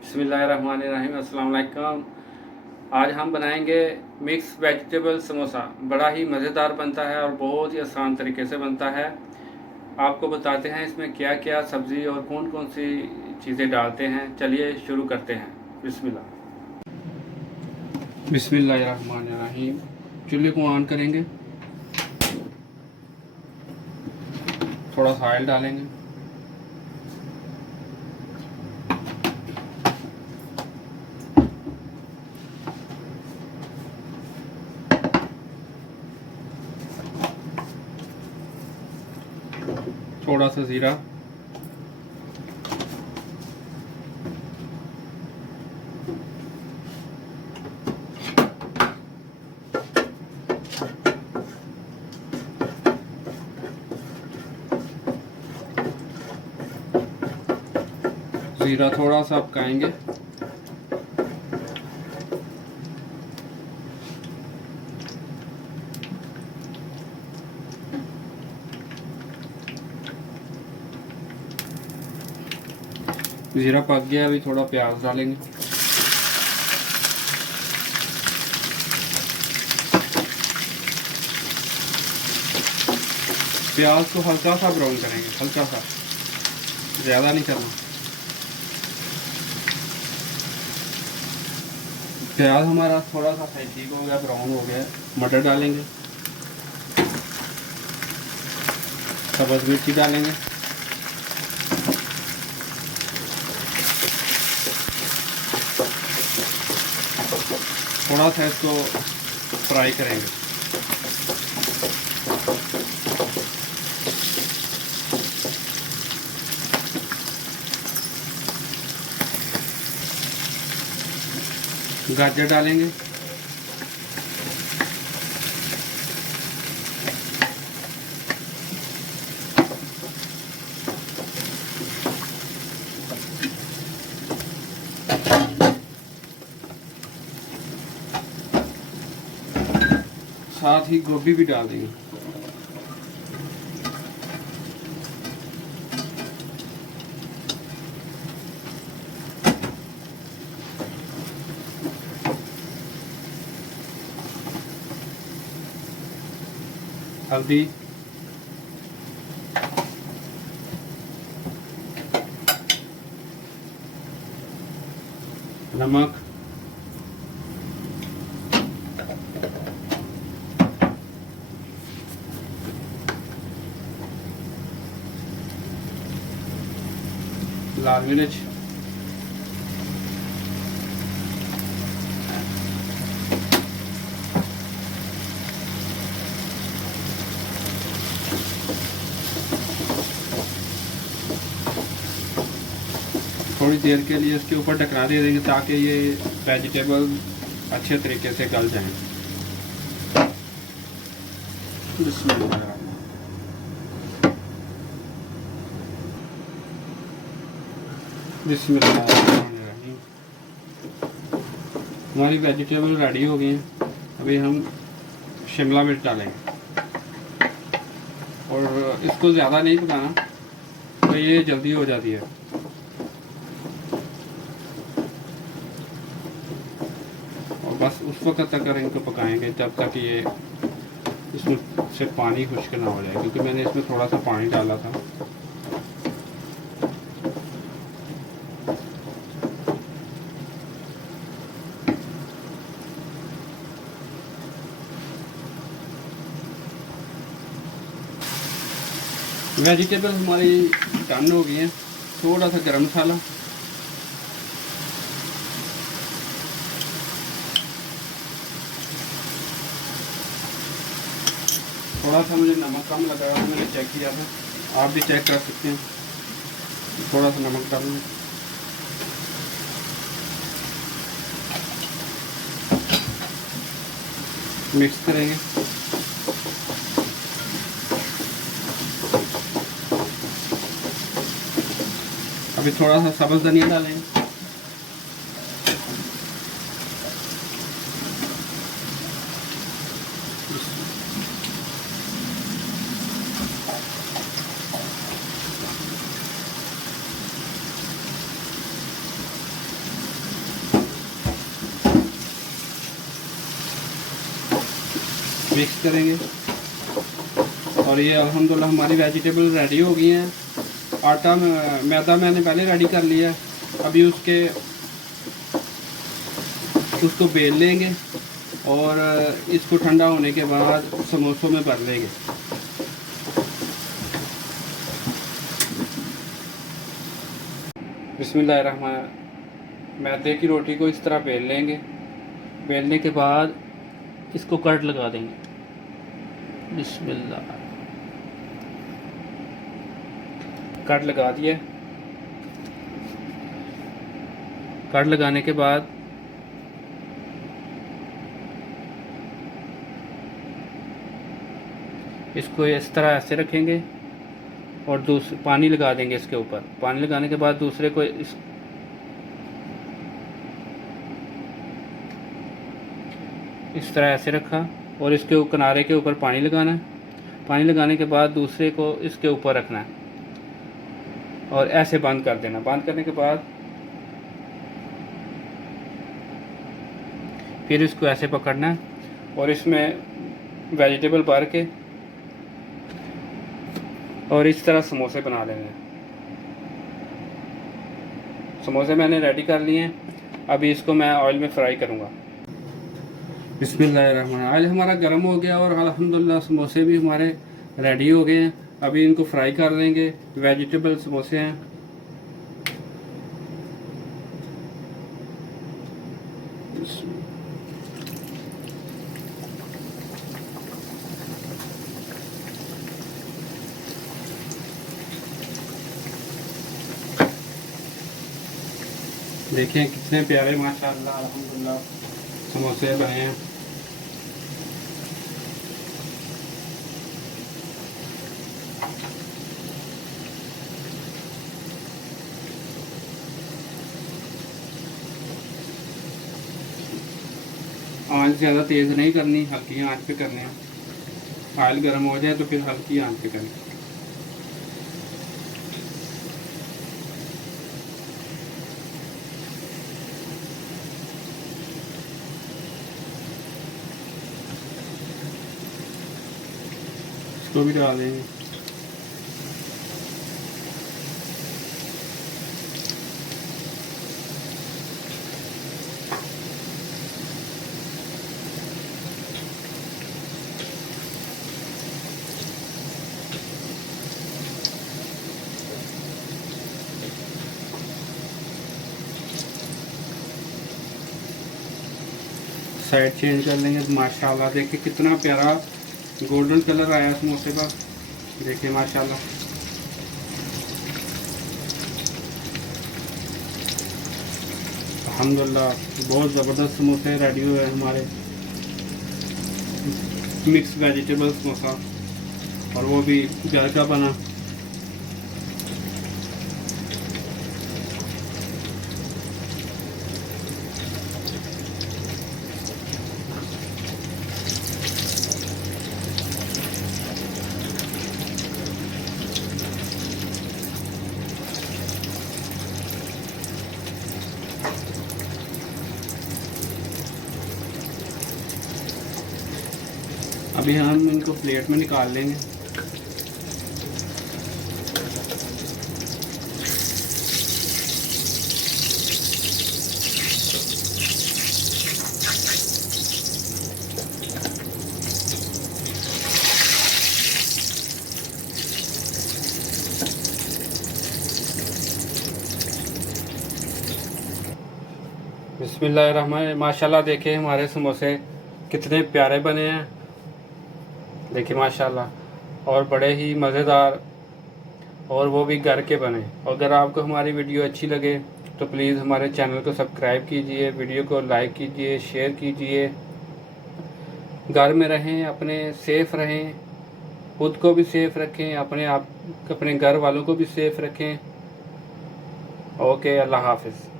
बिस्मिल्लाहिर्रहमानिर्रहीम। अस्सलाम वालेकुम। आज हम बनाएंगे मिक्स वेजिटेबल समोसा। बड़ा ही मज़ेदार बनता है और बहुत ही आसान तरीके से बनता है। आपको बताते हैं इसमें क्या क्या सब्ज़ी और कौन कौन सी चीज़ें डालते हैं। चलिए शुरू करते हैं। बिस्मिल्लाहिर्रहमानिर्रहीम। चूल्हे को ऑन करेंगे, थोड़ा सा ऑयल डालेंगे, थोड़ा सा ज़ीरा, ज़ीरा थोड़ा सा पकाएंगे, ज़ीरा पक गया। अभी थोड़ा प्याज डालेंगे, प्याज को हल्का सा ब्राउन करेंगे, हल्का सा, ज़्यादा नहीं करना। प्याज हमारा थोड़ा सा ठीक हो गया, ब्राउन हो गया। मटर डालेंगे, सब्ज़ मिर्ची डालेंगे, थोड़ा सा इसको फ्राई करेंगे। गाजर डालेंगे, साथ ही गोभी भी डाल देंगे। हल्दी, नमक, लाल मिर्च, थोड़ी देर के लिए इसके ऊपर ढकना दे देंगे ताकि ये वेजिटेबल अच्छे तरीके से गल जाएं। बिस्मिल्लाहिर्रहमानिर्रहीम। हमारी वेजिटेबल रेडी हो गई हैं। अभी हम शिमला मिर्च डालेंगे और इसको ज़्यादा नहीं पकाना, तो ये जल्दी हो जाती है। और बस उस वक्त तक अगर इनको पकाएंगे जब तक ये इसमें से पानी खुश्क ना हो जाए, क्योंकि मैंने इसमें थोड़ा सा पानी डाला था। वेजिटेबल हमारी डन हो गई हैं। थोड़ा सा गरम मसाला, थोड़ा सा मुझे नमक कम लग रहा है, मैंने चेक किया था, आप भी चेक कर सकते हैं। थोड़ा सा नमक डालूंगा, मिक्स करेंगे। अभी थोड़ा सा सब्ज़ धनिया डालेंगे, मिक्स करेंगे। और ये अल्हम्दुलिल्लाह हमारी वेजिटेबल रेडी हो गई हैं। आटा मैदा मैंने पहले रेडी कर लिया। अभी उसको बेल लेंगे और इसको ठंडा होने के बाद समोसों में भर लेंगे। बिस्मिल्लाहिर्रहमानिर्रहीम। मैदे की रोटी को इस तरह बेल लेंगे। बेलने के बाद इसको कट लगा देंगे। बिस्मिल्लाह, कट लगा दिया। कट लगाने के बाद इसको इस तरह ऐसे रखेंगे और पानी लगा देंगे इसके ऊपर। पानी लगाने के बाद दूसरे को इस तरह ऐसे रखा और इसके किनारे के ऊपर पानी लगाना है। पानी लगाने के बाद दूसरे को इसके ऊपर रखना है और ऐसे बंद कर देना। बंद करने के बाद फिर इसको ऐसे पकड़ना है और इसमें वेजिटेबल भर के और इस तरह समोसे बना लेंगे। समोसे मैंने रेडी कर लिए हैं। अभी इसको मैं ऑयल में फ्राई करूँगा। बिस्मिल्लाहिर्रहमानिर्रहीम। ऑयल हमारा गर्म हो गया और अल्हम्दुलिल्लाह समोसे भी हमारे रेडी हो गए हैं। अभी इनको फ्राई कर लेंगे। वेजिटेबल समोसे हैं। देखिए कितने प्यारे माशाअल्लाह अल्हम्दुलिल्लाह समोसे बने हैं। आंच ज़्यादा तेज़ नहीं करनी, हल्की आंच पे करने हैं। ऑयल गर्म हो जाए तो फिर हल्की आंच पे करें। इसको भी डाल देंगे। साइड चेंज कर लेंगे। माशाल्लाह देखिए कितना प्यारा गोल्डन कलर आया समोसे का। देखिए माशाल्लाह। अल्हम्दुलिल्लाह बहुत ज़बरदस्त समोसे रेडी हुए हैं हमारे। मिक्स वेजिटेबल समोसा और वो भी घर का बना। अभी हम इनको प्लेट में निकाल लेंगे। बिस्मिल्लाहिर्रहमानिर्रहीम। माशाल्लाह देखिए हमारे समोसे कितने प्यारे बने हैं। देखिए माशाल्लाह और बड़े ही मज़ेदार, और वो भी घर के बने। अगर आपको हमारी वीडियो अच्छी लगे तो प्लीज़ हमारे चैनल को सब्सक्राइब कीजिए, वीडियो को लाइक कीजिए, शेयर कीजिए। घर में रहें, अपने सेफ़ रहें, खुद को भी सेफ़ रखें, अपने घर वालों को भी सेफ़ रखें। ओके, अल्लाह हाफ़िज़।